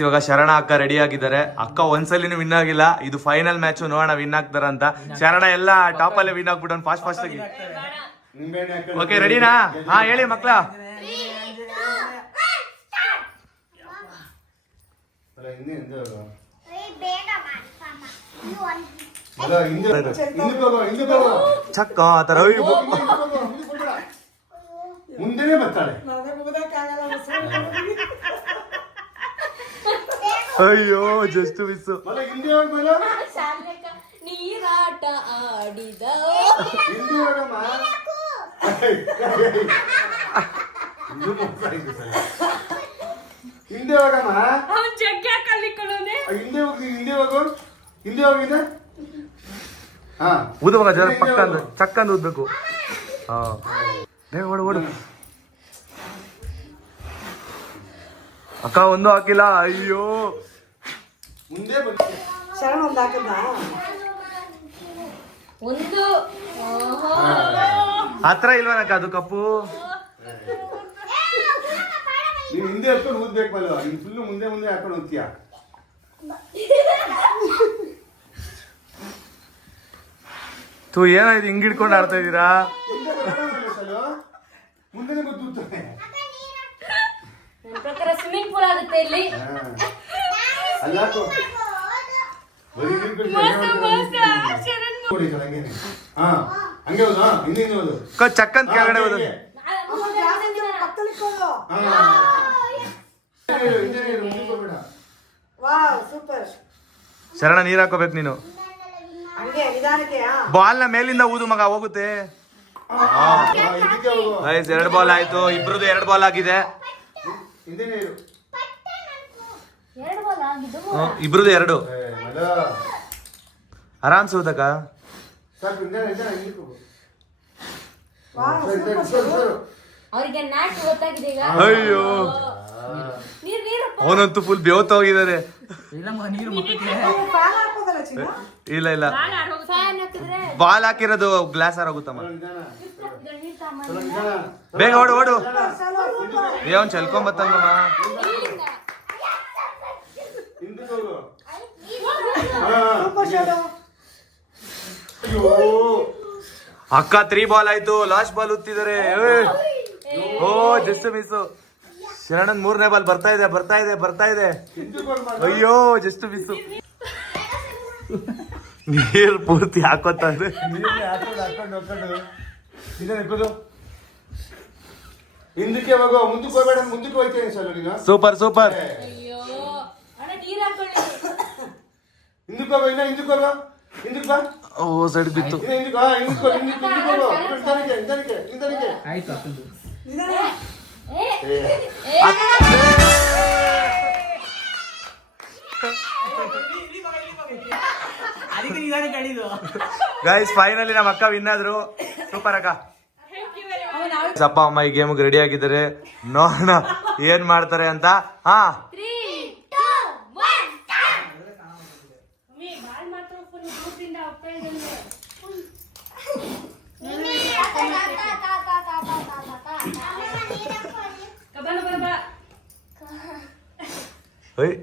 ಇವಾಗ ಶರಣ ಅಕ್ಕ ರೆಡಿ ಆಗಿದ್ದಾರೆ. ಅಕ್ಕ ಒಂದ್ಸಲಿನೂ ವಿನ್ ಆಗಿಲ್ಲ. ಇದು ಫೈನಲ್ ಮ್ಯಾಚ್. ನೋಡೋಣ ವಿನ್ ಆಗ್ತಾರ ಅಂತ. ಶರಣ ಎಲ್ಲ ಟಾಪ್ ಅಲ್ಲೇ ವಿನ್ ಆಗ್ಬಿಟ್ಟು ಫಾಸ್ಟ್ ಫಾಸ್ಟ್ ಆಗಿ. ಓಕೆ, ರೆಡಿನಾ? ಹಾ, ಹೇಳಿ ಮಕ್ಳ. ಚಕ್ಕ ಆತರ ಮುಂದೆನೆ ಬರ್ತಾಳೆ. ಅಯ್ಯೋ, ಜಸ್ಟ್ ಮಿಸ್. ಹಿಂದೆ ಹೋಗ್ಬಲ್ಲ. ನೀರಾಟ ಆಡಿದ ಹಿಂದೆ ಹೋಗಮ್ಮ. ಹಿಂದೆ ಹೋಗಮ್ಮ. ಅವನ್ ಜಗ್ಗಿ ಹಾಕಲ್ಲಿಕೊಳ್ಳೋನೆ. ಹಿಂದೆ ಹೋಗಿ, ಹಿಂದೆ ಹೋಗು. ಹಿಂದೆ ಹೋಗಿದೆ. ಹಾ, ಊದುವಾಗ ಜರ ಪಕ್ಕಂದು ಚಕ್ಕಂದು ಊದ್ಬೇಕು. ಹಾ, ಓಡು ಓಡು. ಅಕ್ಕ ಒಂದು ಹಾಕಿಲ್ಲ, ಅಯ್ಯೋ. ಮುಂದೆ ಬಂದು ಶರಣ ಒಂದು ಹಾಕದ ಒಂದು ಹತ್ರ ಇಲ್ವನಕ್ಕ ಅದು ಕಪ್ಪು? ನೀನ್ ಹಿಂದೆ ಹಾಕೊಂಡು ಊದ್ಬೇಕಲ್ವ, ನೀನ್ ಫುಲ್ಲು ಮುಂದೆ ಮುಂದೆ ಹಾಕೊಂಡು ಹೋಗ್ತೀಯ. ತೂ ಏನಾಯ್ತು ಹಿಂಗ್ ಹಿಡ್ಕೊಂಡು ಆಡ್ತಾ ಇದೀರಾ? ಮುಂದೆನೆ ಗೊತ್ತುತ್ತಾನೆ. ನನ್ನ ಪ್ರಕಾರ ಸ್ವಿಮ್ಮಿಂಗ್ ಪೂಲ್ ಆಗುತ್ತೆ ಇಲ್ಲಿ. ಅಲ್ಲಾಕೋ ಹಾ ಹಂಗೆ ಹೌದಾ? ಹಿಂದೆ ಹೌದು ಚಕ್ಕಂತ ಕೆಳಗಡೆ ಹೋದ. Wow super. ಶರಣ ನೀರ್ ಹಾಕೋಬೇಕು ನೀನು. ಹಂಗೆ ನಿಧಾನಕ್ಕೆ. ಬಾಲ್ ನ ಮೇಲಿಂದ ಊದು ಮಗ, ಹೋಗುತ್ತೆ. ಇದಕ್ಕೆ ಹೋಗು. ಗೈಸ್ 2 ಬಾಲ್ ಆಯ್ತು, ಇಬ್ರದ್ದು 2 ಬಾಲ್ ಆಗಿದೆ. ಹಿಂದೆನೆ ಇರು. ಎರಡು ಬಾಲ್ ಆಗಿದ್ದು. ಇಬ್ರದ್ದು 2. ಮಗ ಆರಾಮ್ಸೆ ಊದಕ್ಕ. ಸ್ವಲ್ಪ ಹಿಂದೆ ಹಿಂದಕ್ಕೆ ಹೋಗು. ವಾವ್ ಸರಿ, ಸರಿ, ಸರಿ. ಅವ್ರಿಗೆ ನಾಟ್ ಗೊತ್ತಾಗಿದೆ ಈಗ. ಅಯ್ಯೋ ನೀರ್ ನೀರು ಅವನಂತೂ ಫುಲ್ ಬೇವತ್ತ ಹೋಗಿದ್ದಾರೆ. ಫ್ಯಾನ್ ಹಾಕೋದಲ್ಲ ಚಿನ್ನ. ಇಲ್ಲ ಇಲ್ಲ, ಫ್ಯಾನ್ ಹಾಕಿದ್ರೆ ಬಾಲ್ ಹಾಕಿರೋದು ಗ್ಲಾಸ್ ಆರೋಗುತ್ತಮ್ಮ. ನಿಧಾನ. ನೀರ್ ತಗೊಂಬ. ಸ್ವಲ್ಪ ನಿಧಾನ. ಬೇಗ ಓಡು ಓಡು. ಏನ್ ಚಲ್ಕೊಂಬತ್ತಲ್ಲಮ್ಮ. ಹಿಂದಕ್ಕೆ ಹೋಗು. ಸೂಪರ್ ಶರಣ. ಅಯ್ಯೋ ಅಕ್ಕ 3 ಬಾಲ್ ಆಯ್ತು, ಲಾಸ್ಟ್ ಬಾಲ್ ಉತ್ತಿದ್ದಾರೆ. ಓ ಜಸ್ಟ್ ಮಿಸ್. ಶರಣನ್ 3ನೇ ಬಾಲ್ ಬರ್ತಾ ಇದೆ, ಬರ್ತಾ ಇದೆ, ಬರ್ತಾ ಇದೆ. ಹಿಂದಕ್ಕೆ ಹೋಗ್ಬಾರ್ದು. ಅಯ್ಯೋ ಜಸ್ಟ್ ಮಿಸ್. ನೀರ್ ಪೂರ್ತಿ ಹಾಕೋತಾರೆ. ನೀರ್ನ ಹಾಕೊಂಡು ನಿಧಾನ ಕೂದು. ಹಿಂದಕ್ಕೆ ಹೋಗೋ, ಮುಂದಕ್ಕೆ ಹೋಗ್ಬೇಡ, ಮುಂದಕ್ಕೆ ಹೋಗ್ತೇನೆ ಸರ್ ನೀನು. Super super. ಅಯ್ಯೋ ಅಣ್ಣ ನೀರ್ ಹಾಕೊಳ್ಳಿ. ಹಿಂದಕ್ಕೆ ಹೋಗೋ, ಇನ್ನ ಹಿಂದಕ್ಕೆ ಹೋಗೋ, ಹಿಂದಕ್ಕೆ ಬಾ. ಓ ಸೈಡ್ ಬಿತ್ತು. ಇನ್ನ ಹಿಂದಕ್ಕೆ, ಹಿಂದಕ್ಕೆ ಹೋಗೋ, ಹಿಂದಕ್ಕೆ ಹೋಗೋ. ನಿಧಾನಕ್ಕೆ, ನಿಧಾನಕ್ಕೆ, ನಿಧಾನಕ್ಕೆ. ನಿಧಾನ. ಗೈಸ್ ಫೈನಲಿ ನಮ್ಮ ಅಕ್ಕ ವಿನ್ ಆದ್ರು. ಸೂಪರ್ ಅಕ್ಕ. ಅಪ್ಪ ಅಮ್ಮ ಈ ಗೇಮ್ಗೆ ರೆಡಿ ಆಗಿದ್ದಾರೆ, ನೋಡೋಣ ಏನ್ ಮಾಡ್ತಾರೆ ಅಂತ. ಹಾ 3, 2, 1 ಮಮ್ಮಿ ಬಾಲ್ ಮಾತ್ರ ಫುಲ್ ದೂರದಿಂದ ಹೋಗ್ತಾ ಇದ್ದಾನೆ. ಕಬಾನ ಬರಬಾ. ಓಯ್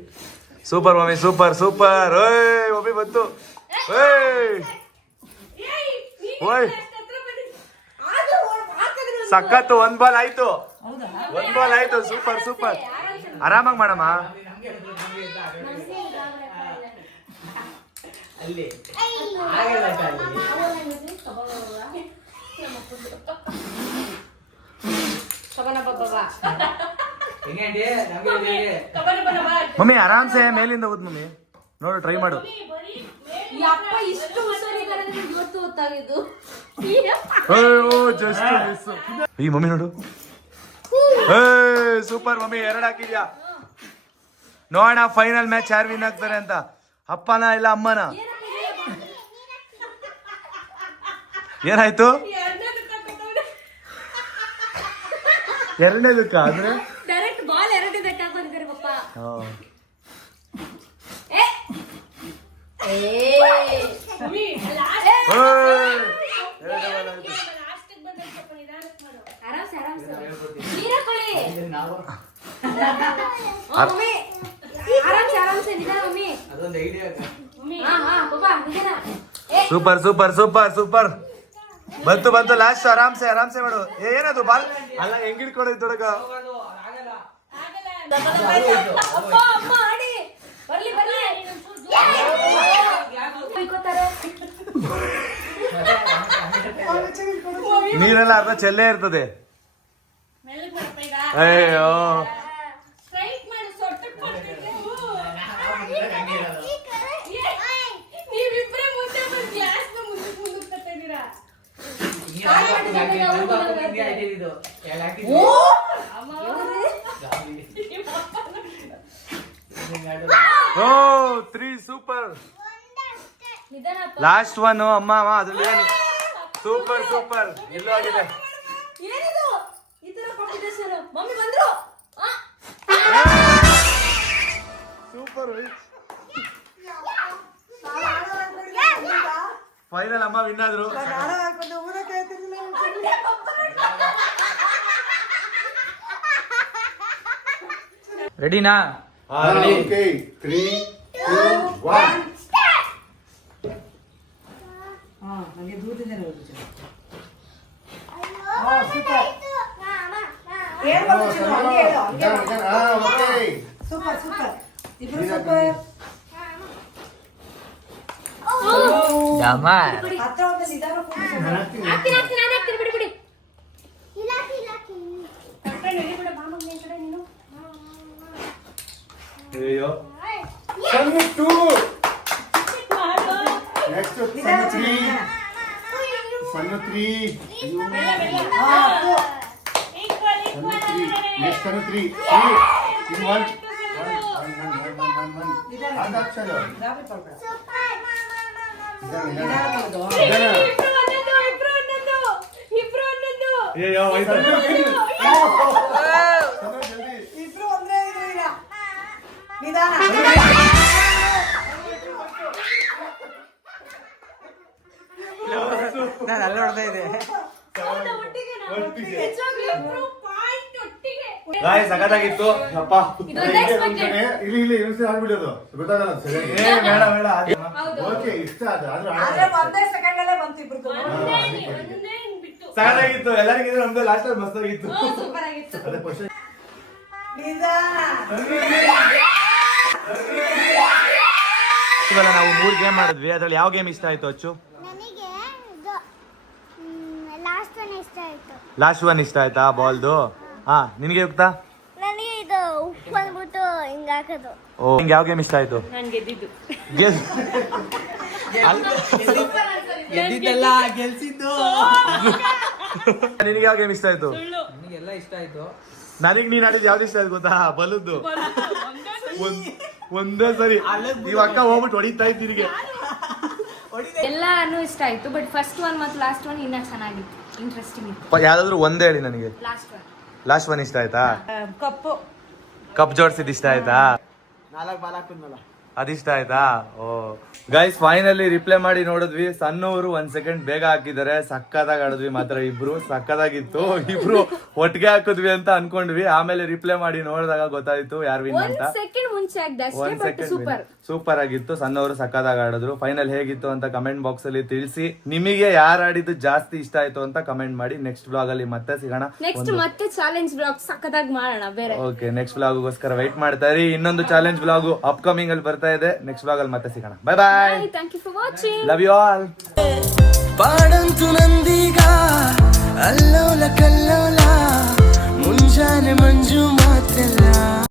ಸೂಪರ್ ಮಮ್ಮಿ, ಸೂಪರ್ ಸೂಪರ್. ಓಯ್ ಮಮ್ಮಿ ಬಂತು. ಓಯ್ ಓಯ್ ಸಖತ್ತು. 1 ಬಾಲ್ ಆಯ್ತು, 1 ಬಾಲ್ ಆಯ್ತು. Super super. ಆರಾಮಾಗಿ ಮಾಡಮ್ಮ. ಕಬಾನ ಬರಬಾ. ಮಮ್ಮಿ ಆರಾಮ್ಸೆ ಮೇಲಿಂದ ಹೋದ್ ಮಮ್ಮಿ. ನೋಡು ಟ್ರೈ ಮಾಡು. ಯಪ್ಪ ಇಷ್ಟು ಹುಷಾರಿದ್ದಾರೆ ಇವತ್ತು ಗೊತ್ತಾಗಿದ್ದು. ಅಯ್ಯೋ ಜಸ್ಟ್ ಮಿಸ್. ಈ ಮಮ್ಮಿ ನೋಡು. ಏ ಸೂಪರ್ ಮಮ್ಮಿ, 2 ಹಾಕಿದ್ಯಾ. ನೋಡೋಣ ಫೈನಲ್ ಮ್ಯಾಚ್ ಯಾರು ವಿನ್ ಆಗ್ತಾರೆ ಅಂತ. ಅಪ್ಪನ ಇಲ್ಲ ಅಮ್ಮನ? ಏನಾಯ್ತು? 2ನೇದಕ್ಕ ಅಂದ್ರೆ ಡೈರೆಕ್ಟ್ ಬಾಲ್ 2 ಬೆಟ್ಟಾಗ ಬಂದಿದ್ದಾರೆ ಪಪ್ಪ. ಮಮ್ಮಿ ಆರಾಮ್ಸೆ ಆರಾಮ್ಸೆ ನೀರ್ ಹಾಕೊಳ್ಳಿ. ಮಮ್ಮಿ ಆರಾಮ್ಸೆ ಆರಾಮ್ಸೆ ನಿಧಾನ ಮಮ್ಮಿ. ಮಮ್ಮಿ ಹಾ ಹಾ ಪಪ್ಪ ನಿಧಾನ. Super super super super. ಬಂತು ಬಂತು ಲಾಸ್ಟ್. ಆರಾಮ್ಸೆ ಆರಾಮ್ಸೆ ಮಾಡು. ಏನದು ಬಾಲ್ ಅಲ್ಲ, ಹೆಂಗ್ ಹಿಡ್ಕೊಂಡೈತೆ ತೊಡಗ. ಅಪ್ಪ ಅಮ್ಮ ಆಡಿ ಬರ್ಲಿ ಬರ್ಲಿ. ನೀರೆಲ್ಲ ಅರ್ಧ ಚೆಲ್ಲೇ ಇರ್ತದೆ. ಅಯ್ಯೋ ನೀವಿಬ್ರೆ ಮುಂದೆ ಬಂದು ಗ್ಲಾಸ್ ಮುಂದಕ್ಕೆ ಮುಂದಕ್ಕೆ ಇದ್ದೀರಾ. ಓ 3 ಸೂಪರ್. ಲಾಸ್ಟ್ 1 ಅಮ್ಮ ಅದ್ರಲ್ಲಿ. Super super. ಎಲ್ಲೋ ಆಗಿದೆ. ಏನಿದು ಈ ತರ ಕಾಂಪಿಟೇಷನ್. ಮಮ್ಮಿ ಬಂದ್ರು. ಸೂಪರ್ ಫೈನಲ್ ಅಮ್ಮ ವಿನ್ ಆದ್ರು ರೆಡಿನಾ? ಓಕೆ 3 2 1 ಸೂಪರ್ ಸೂಪರ್ ಇಬ್ರು ಸೂಪರ್. ಡಮಾರ್. ಹತ್ರ ಹೋದ್ರೆ ನಿಧಾನ ಕೂತ್ಕೊ. ಹಾಕ್ತೀನಿ ಬಿಡಿ ಬಿಡಿ. ಇಲಾಖೆ ಇಲಾಖೆ ಅಯ್ಯೋ ಸಣ್ಣ 2 ನೆಕ್ಸ್ಟ್ ಸಣ್ಣ 3 ಸಣ್ಣ 3 ನೆಕ್ಸ್ಟ್ ಸಣ್ಣ 3 in 1 ಅದಾಕ್ಷರ ಗಾಬರಿ ಪಡ್ಬೇಡ. ಅಯ್ಯೋ ಹೋಯ್ತು ಇಬ್ರು ಒಂದೇ ಇದ್ರು ಈಗ. ನಿಧಾನ. ನಾನು ಅಲ್ಲಿ ನೋಡ್ತಾ ಇದ್ದೆ. ಗಾಯ್ಸ್ ಸಖತ್ತಾಗಿತ್ತು ಅಪ್ಪ ಇಲ್ಲಿ ಇಲ್ಲಿ ಆಗ್ಬಿಡೋದು ಗೊತ್ತಾಗಲ್ಲ ಸರಿಯಾಗಿ ಬೇಡ ಬೇಡ ಓಕೆ ಇಷ್ಟ ಆದ್ರೆ ಆದ್ರೆ ಒಂದೇ ಸೆಕೆಂಡ್ ಅಲ್ಲೇ ಬಂತು ಇಬ್ರು. ಸಖತ್ತಾಗಿತ್ತು ಎಲ್ಲರಿಗಿದ್ರು ನಮ್ದು ಲಾಸ್ಟ್ ಟೈಮ್ ಮಸ್ತಾಗಿತ್ತು ಸೂಪರ್ ಆಗಿತ್ತು. ಅದೇ ಕ್ವಶನ್ ನಿಧಾನ. ಇವಾಗ ನಾವು 3 ಗೇಮ್ ಮಾಡಿದ್ವಿ ಅದ್ರಲ್ಲಿ ಯಾವ ಗೇಮ್ ಇಷ್ಟ ಆಯ್ತು ಅಚ್ಚು? ನನಗೆ ಇದು ಲಾಸ್ಟ್ ಒನ್ ಇಷ್ಟ ಆಯ್ತು. ಲಾಸ್ಟ್ ಒನ್ ಇಷ್ಟ ಆಯ್ತಾ ಬಾಲ್ದು? ಹಾ ನಿನಗೆ ಯುಕ್ತ? ನನಗೆ ಇದು ಉಪ್ಪು ಬಂದ್ಬಿಟ್ಟು ಹಿಂಗ ಹಾಕೋದು. ಓ ನಿಂಗೆ ಯಾವ ಗೇಮ್ ಇಷ್ಟ ಆಯ್ತು? ನಾನು ಗೆದ್ದಿದ್ದು. ಗೆದ್ದಿದ್ದಲ್ಲ ಗೆಲ್ಸಿದ್ದು. ನಿನಗೆ ಯಾವ ಗೇಮ್ ಇಷ್ಟ ಆಯ್ತು? ನನಗೆಲ್ಲ ಇಷ್ಟ ಆಯ್ತು. ನನಗೆ ನೀನ್ ಆಡಿದ್ ಯಾವ್ದು ಇಷ್ಟ ಆಯ್ತು ಗೊತ್ತಾ? ಬಲದ್ದು ಒಂದೇ ಸರಿ ಇವ್ ಅಕ್ಕ ಹೋಗ್ಬಿಟ್ಟು ಹೊಡಿತಾ ಇದ್ದೀರಿಗೆ. ಎಲ್ಲಾನು ಇಷ್ಟ ಆಯ್ತು ಬಟ್ ಫಸ್ಟ್ ಒನ್ ಮತ್ತು ಲಾಸ್ಟ್ ಒನ್ ಇನ್ನ ಚೆನ್ನಾಗಿತ್ತು, ಇಂಟ್ರೆಸ್ಟಿಂಗ್ ಇತ್ತು. ಯಾವ್ದಾದ್ರು ಒಂದೇ ಹೇಳಿ ನನಗೆ. Last one. ಲಾಸ್ಟ್ ಒನ್ ಇಷ್ಟ ಆಯ್ತಾ? ಕಪ್ಪು. ಕಪ್ ಜೋಡ್ಸಿದ್ ಇಷ್ಟ ಆಯ್ತಾ? 4 ಬಾಲ್ ಹಾಕಿದ್ನಲ್ಲ ಅದಿಷ್ಟ ಆಯ್ತಾ? ಓ ಗೈಸ್ ಫೈನಲಿ ರಿಪ್ಲೈ ಮಾಡಿ ನೋಡಿದ್ವಿ. ಸಣ್ಣವರು 1 ಸೆಕೆಂಡ್ ಬೇಗ ಹಾಕಿದ್ದಾರೆ. ಸಕ್ಕತ್ತಾಗಿ ಆಡಿದ್ವಿ ಮಾತ್ರ ಇಬ್ರು. ಸಕ್ಕತ್ತಾಗಿತ್ತು. ಇಬ್ರು ಒಟ್ಟಿಗೆ ಹಾಕಿದ್ವಿ ಅಂತ ಅನ್ಕೊಂಡ್ವಿ. ಆಮೇಲೆ ರಿಪ್ಲೈ ಮಾಡಿ ನೋಡಿದಾಗ ಗೊತ್ತಾಯ್ತು ಯಾರು ವಿನ್ ಅಂತ. ಸೆಕೆಂಡ್ ಮುಂಚೆ ಆಗ್ದೆ ಅಷ್ಟೇ, 1 ಬಟ್ ಸೂಪರ್. ಸೆಕೆಂಡ್ ಸೂಪರ್ ಆಗಿತ್ತು. ಸಣ್ಣವರು ಸಕ್ಕತ್ತಾಗಿ ಆಡಿದ್ರು. ಫೈನಲ್ ಹೇಗಿತ್ತು ಅಂತ ಕಮೆಂಟ್ ಬಾಕ್ಸ್ ಅಲ್ಲಿ ತಿಳಿಸಿ. ನಿಮಗೆ ಯಾರು ಆಡಿದ್ದು ಜಾಸ್ತಿ ಇಷ್ಟ ಆಯ್ತು ಅಂತ ಕಮೆಂಟ್ ಮಾಡಿ. ನೆಕ್ಸ್ಟ್ ಬ್ಲಾಗ್ ಅಲ್ಲಿ ಮತ್ತೆ ಸಿಗೋಣ. ನೆಕ್ಸ್ಟ್ ಮತ್ತೆ ಚಾಲೆಂಜ್ ಬ್ಲಾಗ್ ಸಕ್ಕತ್ತಾಗಿ ಮಾಡೋಣ ಬೇರೆ. ಓಕೆ ನೆಕ್ಸ್ಟ್ ಬ್ಲಾಗೋಸ್ಕರ ವೈಟ್ ಮಾಡ್ತಾ ಇರಿ. ಇನ್ನೊಂದು ಚಾಲೆಂಜ್ ಬ್ಲಾಗ್ ಅಪ್ಕಮಿಂಗ್ ಅಲ್ಲಿ ಬರ್ತಾ ಇದೆ. ನೆಕ್ಸ್ಟ್ ಬ್ಲಾಗ್ ಅಲ್ಲಿ ಮತ್ತೆ ಸಿಗೋಣ. Bye bye. Thank you for watching. Love you all. ಪಾಡಂತು ನಂದೀಗ ಅಲ್ಲೋಲ ಕಲ್ಲೋಲ ಮುಂಜಾನೆ ಮಂಜು ಮಾತೆಲ್ಲ